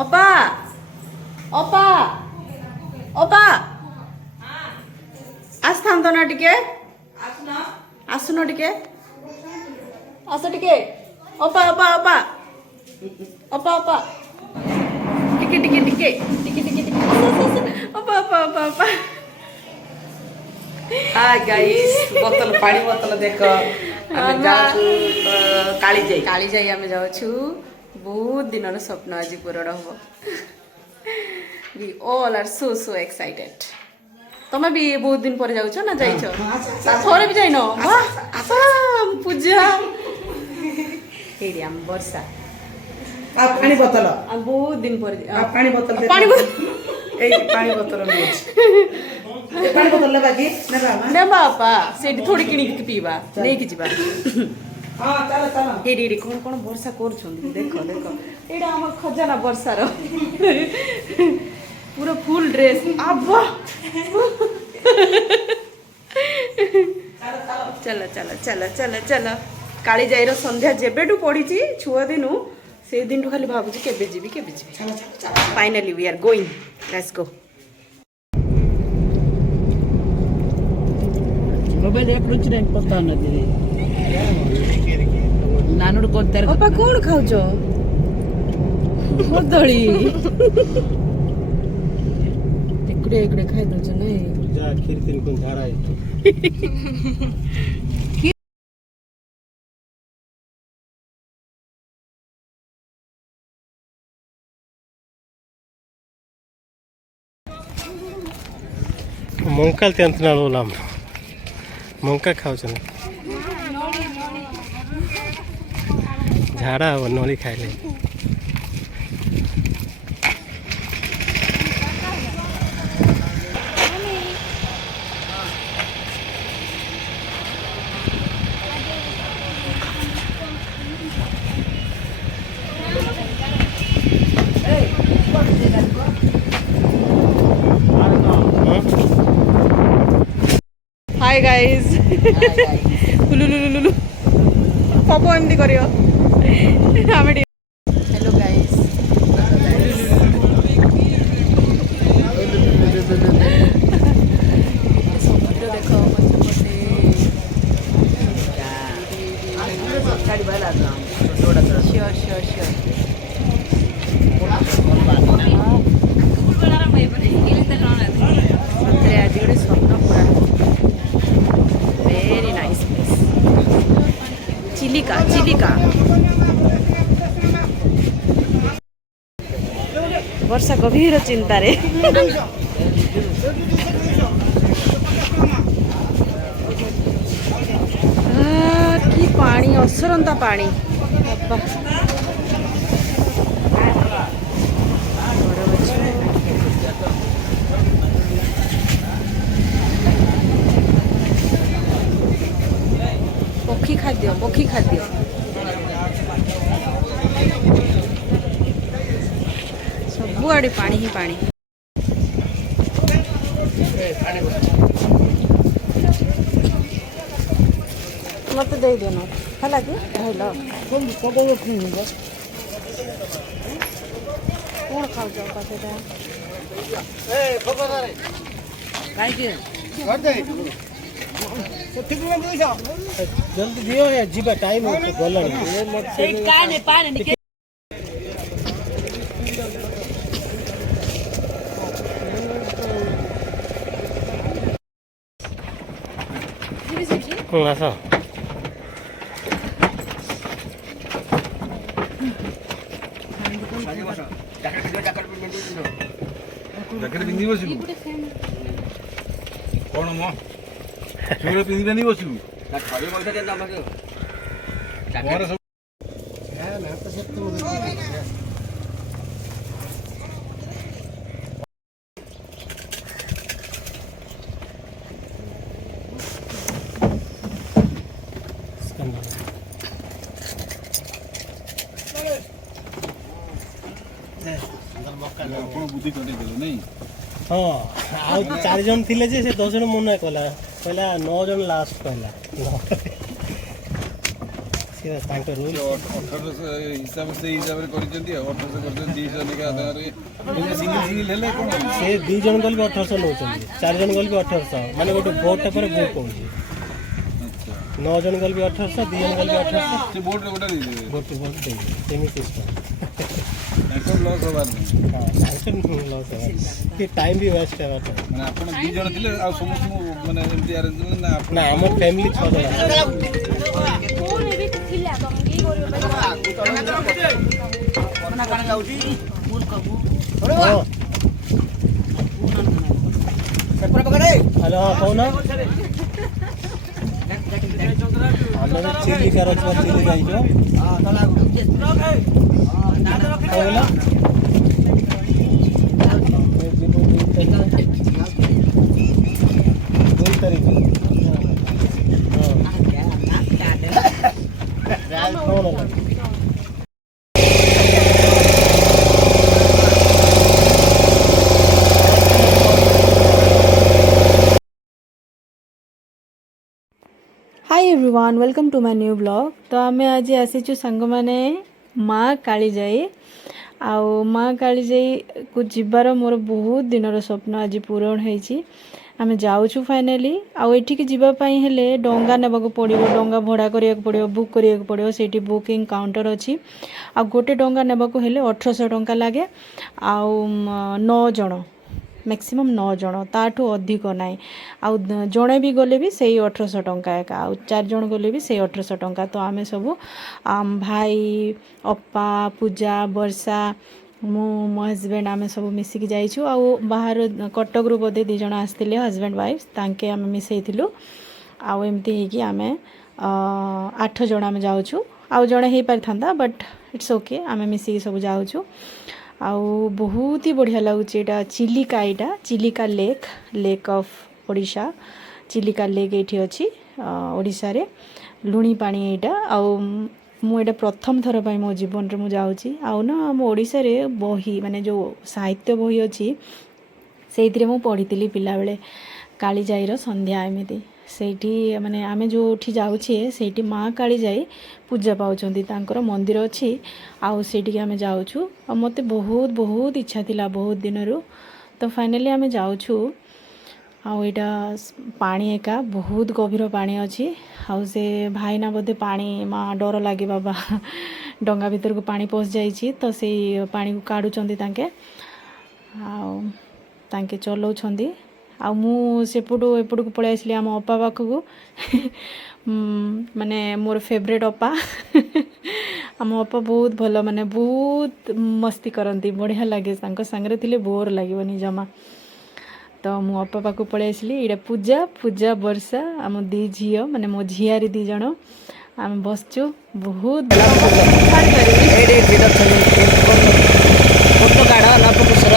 oppa oppa oppa ଆସିଥାନ୍ତ ନା ଟିକେ ଆସୁନ ଟିକେ ଆସ ଟିକେ oppa oppa oppa oppa oppa ଟିକେ ଟିକେ ଟିକେ ଟିକେ ଟିକେ ଟିକେ oppa oppa oppa oppa hi guys बोतल पानी बोतल देखो ଆମେ ଯାଉଛୁ କାଳି ଯାଇ ଆମେ ଯାଉଛୁ ବହୁତ ଦିନର ସ୍ୱପ୍ନ ଆଜି ପୂରଣ ହବ we all are so excited ତମେ ବି ବହୁତ ଦିନ ପରେ ଯାଉଛ ନା ଯାଇଛ ଥରେ ବି ଯାଇନ ପୂଜା ଏଇଠି ଆମ ବର୍ଷା ପାଣି ବୋତଲ ବହୁତ ଦିନ ପରେ ପାଣି ବୋତଲ ପାଣି ଏଇ ପାଣି ବୋତଲ ନେଉଛି ପାଣି ବୋତଲ ନେବାକି ନେବା ବାପା ସେଇଠି ଥୋଡ଼ି କିଣିକି ପିଇବା ନେଇକି ଯିବା ହଁ ଚାଲ ଚାଲ ଏଇଠି ଏଇଠି କ'ଣ କ'ଣ ବର୍ଷା କରୁଛନ୍ତି ଦେଖ ଦେଖ ଏଇଟା ଆମ ଖଜାନା ବର୍ଷାର ପୁରା ଫୁଲ ଡ୍ରେସ୍ ଆବା ଚାଲ ଚାଲ ଚାଲ ଚାଲ ଚାଲ କାଳିଜାଇର ସନ୍ଧ୍ୟା ଯେବେଠୁ ପଡ଼ିଛି ଛୁଆ ଦିନୁ ସେଇ ଦିନଠୁ ଖାଲି ଭାବୁଛି କେବେ ଯିବି finally we are going let's go mobile ಯಾಕೆ ರುಚಿ ಪಸ್ತಾ ಅನ್ನೋದಿರಿ ನಾನು ಹುಡ್ಕೊತಾರೆ ଅପା କ'ଣ ଖାଉଛ କଦଳୀ ଏକୁଟିଆ ଏକୁଟିଆ ଖାଇ ଦଉଛ ନାଇଁ ଯା କ୍ଷୀର ତିନି ଝାଡ଼ା ହେଇଛୁ ಮಂಕಾಲ್ ತಿಂತನಾಳು ನಮ್ಮ ಮಂಕ ଖାଉଛନ୍ତି ଝାଡ଼ା ହବ ନଳି ଖାଇଲେ हाय गाइस लुलुलुलुलु पपो एमती करियो आमे हेलो गाइस समुद्र देखो पछपटे ଗାଡ଼ି ବାଲା श्योर श्योर श्योर सतरे आज गोटे स्वप्न पूरा very nice place Chilika Chilika वर्षा गभीर चिंतार कि पानी असरंता पानी पक्षी खाद्य सबुआड़े पानी ही पानी मत दे देना है कि कौन खाऊ ଜଲ୍ଦି ଦିଅ ଯିବା ଟାଇମ୍ ଗଲାଣି ଆସ ଜ୍ୟାକେଟ୍ ପିନ୍ଧି ବସିବୁ କ'ଣ ମ ଚୋର ପିନ୍ଧି ବସିବୁ ବୁଦ୍ଧି କଟେଇଦେଲୁ ନାଇଁ ହଁ ଆଉ 4 ଜଣ ଥିଲେ ଯେ ସେ 10 ଜଣ ମନା କଲା କହିଲା 9 ଜଣ ଲାଷ୍ଟ କହିଲା ସେ ତାଙ୍କ ରୁଲ୍ 1800 ହିସାବ ସେଇ ହିସାବରେ କରିଛନ୍ତି ଆଉ 1800 କରିଛନ୍ତି 200 ଲେଖା ତାଙ୍କର ସିଙ୍ଗିଲ ହେଲେ କ'ଣ ସେ 2 ଜଣ ଗଲେ ବି 1800 ନେଉଛନ୍ତି, 4 ଜଣ ଗଲେ ବି 1800, ମାନେ ଗୋଟେ ବୋଟ୍ଟା ପରେ ବୁକ୍ ହେଉଛି। 9 ଜଣ ଗଲେ ବି 1800, 2 ଜଣ ଗଲେ ବି 1800, ସେ ବୋର୍ଡରେ ଗୋଟେ ଦେଇଦେବେ, ଗୋଟେ ବୋଟ୍ ଦେଇଦେବେ, ସେମିତି ସିଷ୍ଟମ୍। ତାଙ୍କର ଲସ୍ ହବାର ନାହିଁ। ହଁ ତାଙ୍କର ଲସ୍ ହେବାର, କି ଟାଇମ୍ ବି ୱେଷ୍ଟ ହେବାର। ମାନେ ଆପଣ 2 ଜଣ ଥିଲେ ଆଉ ସମସ୍ତଙ୍କୁ ମାନେ ଏମିତି ଆରେଞ୍ଜ କଲେ ନା ଆପଣ ନା ଆମ ଫ୍ୟାମିଲି 6 ଜଣ। ହ୍ୟାଲୋ ହଁ କହୁନ। ଆମେ ଚିଲିକା ରଖିବା, ଚିଲିକା ହେଇଯିବ। ଦୁଇ ତାରିଖ hi everyone, welcome to my new blog. तो आम आज आसीचु सांग माने माँ कालीजाई। आउ माँ कालीजाई को जीवार मोर बहुत दिनर स्वप्न आज पूरण होईची। आम जाऊँ फाइनाली आउ एठिक जीवाई हेले डंगा नेबाक पड़ो, डंगा भड़ा करिया पड़ो, बुक करिया पड़ो। सेठी बुकिंग काउंटर अच्छी। आ गोटे डंगा नेबाक हेले 1800 टंका लागे। आउ 9 जण मैक्सिमम 9 जण, ताठू अधिक नाई। आउ जड़े भी गले भी से 1800 टंका एका, आउ 4 जण गले भी से 1800 टंका। तो आमे सबू भाई, अप्पा, पूजा, वर्षा, मो हजबैंड आमे सब मिसिकी जाइछु। आउ बाहर कटक रु बोधे 2 जण आसथिले हजबैंड वाइफ, तांके आमे मिसेइथिलु। आउ एमती हेकी आमे 8 जण आमे जाउछु। आउ जणे हेई पारथांदा, बट इट्स ओके, आमे मिसिकी सब जाउछु। आउ बहुत ही बढ़िया लगुच। एटा चिलिका, एटा Chilika lake, lake of Odisha. Chilika lake एठी अछि ओडिशा रे, लुणी पानी एटा। आउ मु एटा प्रथम थर पाई मो जीवन रे मु जाउची। आउ ना हम ओडिशा रे बही माने जो साहित्य बही अछि सेइथिरे मु पढितिली पिला बेले, कालीजाईर संध्या एमिति। सेठी माने आमे जोठी जाउछे सेठी माँ कालीजाई पूजा पाउछंती, तांकर मंदिर अछि। आउ सेठी आमे जाउछु। आ मते बहुत बहुत इच्छा थिला बहुत दिनरु। तो फाइनली आमे जाउछु। आउ एटा पानी एका बहुत गभीर पानी अछि। आउ से भाईना बोधे पानी माँ डर लागे बाबा डंगा भीतर को पानी पस जाइछि, तो से पानी को काढुचंती तांके। आउ तांके चलौछंती। आउ मु सेपटू एपटू को पळै आइसली आम अप्पा पाखकू माने मोर फेवरेट अप्पा आम अप्पा बहुत भल, माने बहुत मस्ती करती, बढ़िया लगे। तांको संगरे थिले बोर लागबनी जमा। तो मु अप्पा पाखकू पळै आइसली। एटा पूजा, पूजा वर्षा आम 2 झियो, माने मो झियारी 2 जण आम बसचु। बहुत फोटो काढ ना पुसर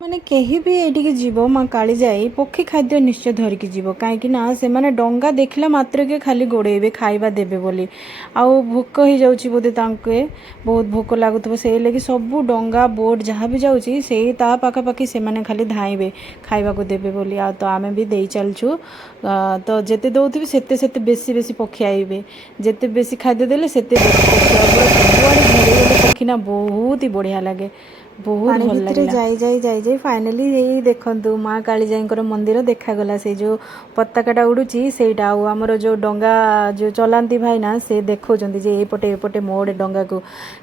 माने केही भी एटिके जीव माँ कालीजाई पक्षी खाद्य निश्चय धरिकी जीव, कहीं से माने डंगा देखला मात्र के खाली गोड़ेबे खाइबा देबे बोली। आउ भोक ही जाउची बोधे, तांके बहुत भोक लागुथबो, से लगी सबू डंगा बोट जहाँ भी जाउची से ता पाखा पाखी से माने खाली धाइबे खाइबा को देबे बोली। आ तो आमे भी देई चलछु। तो जेते दउथिबे सेते सेते बेसी बेसी पक्षी आइबे, जेते बेसी खाद्य देले सेते बेसी पक्षी आइबे। सबुआडे घरे पक्षी ना बहुत ही बढ़िया लगे, ବହୁତ ପାଣି ଭଲ ଭିତରେ ଲାଗିଲା। ଯାଇ ଫାଇନାଲି ଏଇ ଦେଖନ୍ତୁ ମା କାଳିଜାଇଙ୍କର ମନ୍ଦିର ଦେଖାଗଲା। ସେଇ ଯେଉଁ ପତାକାଟା ଉଡ଼ୁଛି ସେଇଟା, ଆଉ ଆମର ଯେଉଁ ଡଙ୍ଗା ଯେଉଁ ଚଲାନ୍ତି ଭାଇନା ସେ ଦେଖାଉଛନ୍ତି ଯେ ଏପଟେ ମୋଡ଼େ ଡଙ୍ଗାକୁ,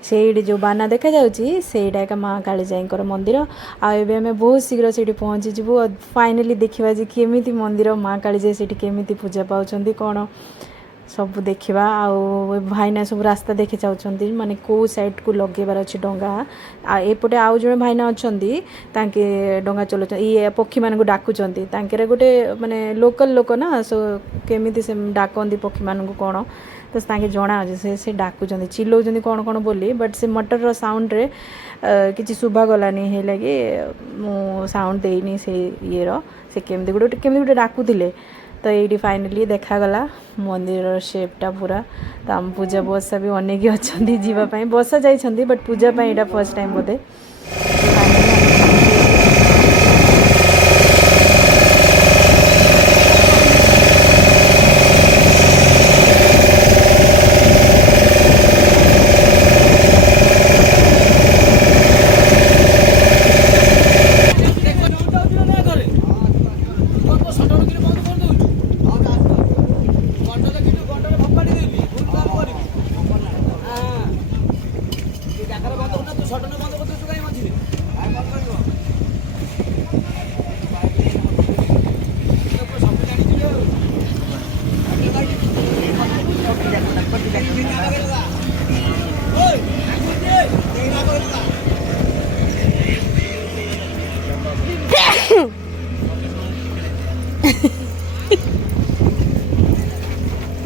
ସେଇଠି ଯେଉଁ ବାନା ଦେଖାଯାଉଛି ସେଇଟା ଏକା ମା କାଳିଜାଇଙ୍କର ମନ୍ଦିର। ଆଉ ଏବେ ଆମେ ବହୁତ ଶୀଘ୍ର ସେଇଠି ପହଞ୍ଚିଯିବୁ। ଫାଇନାଲି ଦେଖିବା ଯେ କେମିତି ମନ୍ଦିର, ମା କାଳିଜାଇ ସେଇଠି କେମିତି ପୂଜା ପାଉଛନ୍ତି କ'ଣ ସବୁ ଦେଖିବା। ଆଉ ଭାଇନା ସବୁ ରାସ୍ତା ଦେଖି ଯାଉଛନ୍ତି, ମାନେ କେଉଁ ସାଇଡ଼୍କୁ ଲଗେଇବାର ଅଛି ଡଙ୍ଗା। ଆଉ ଏପଟେ ଆଉ ଜଣେ ଭାଇନା ଅଛନ୍ତି, ତାଙ୍କେ ଡଙ୍ଗା ଚଲାଉଛନ୍ତି, ଇଏ ପକ୍ଷୀମାନଙ୍କୁ ଡାକୁଛନ୍ତି। ତାଙ୍କର ଗୋଟେ ମାନେ ଲୋକାଲ୍ ଲୋକ ନା, ସୋ କେମିତି ସେ ଡାକନ୍ତି ପକ୍ଷୀମାନଙ୍କୁ କ'ଣ, ତ ତାଙ୍କେ ଜଣାଅଛି ସେ ଡାକୁଛନ୍ତି, ଚିଲଉଛନ୍ତି କ'ଣ ବୋଲି। ବଟ୍ ସେ ମଟରର ସାଉଣ୍ଡରେ କିଛି ଶୁଭା ଗଲାନି, ହେଇଲାଗି ମୁଁ ସାଉଣ୍ଡ ଦେଇନି ସେଇ ଇଏର। ସେ କେମିତି ଗୋଟେ ଡାକୁଥିଲେ। ତ ଏଇଠି ଫାଇନାଲି ଦେଖାଗଲା ମନ୍ଦିରର ସେପ୍ଟା ପୁରା। ତ ଆମ ପୂଜା ବସା ବି ଅନେଇକି ଅଛନ୍ତି ଯିବା ପାଇଁ। ବସା ଯାଇଛନ୍ତି ବଟ୍ ପୂଜା ପାଇଁ ଏଇଟା ଫାର୍ଷ୍ଟ ଟାଇମ୍ ବୋଧେ।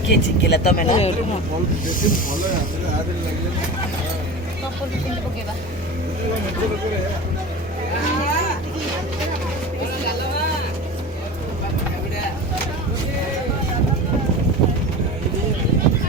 କିଏ ଚିକିଲା ତମେ ନା? ପକେଇବା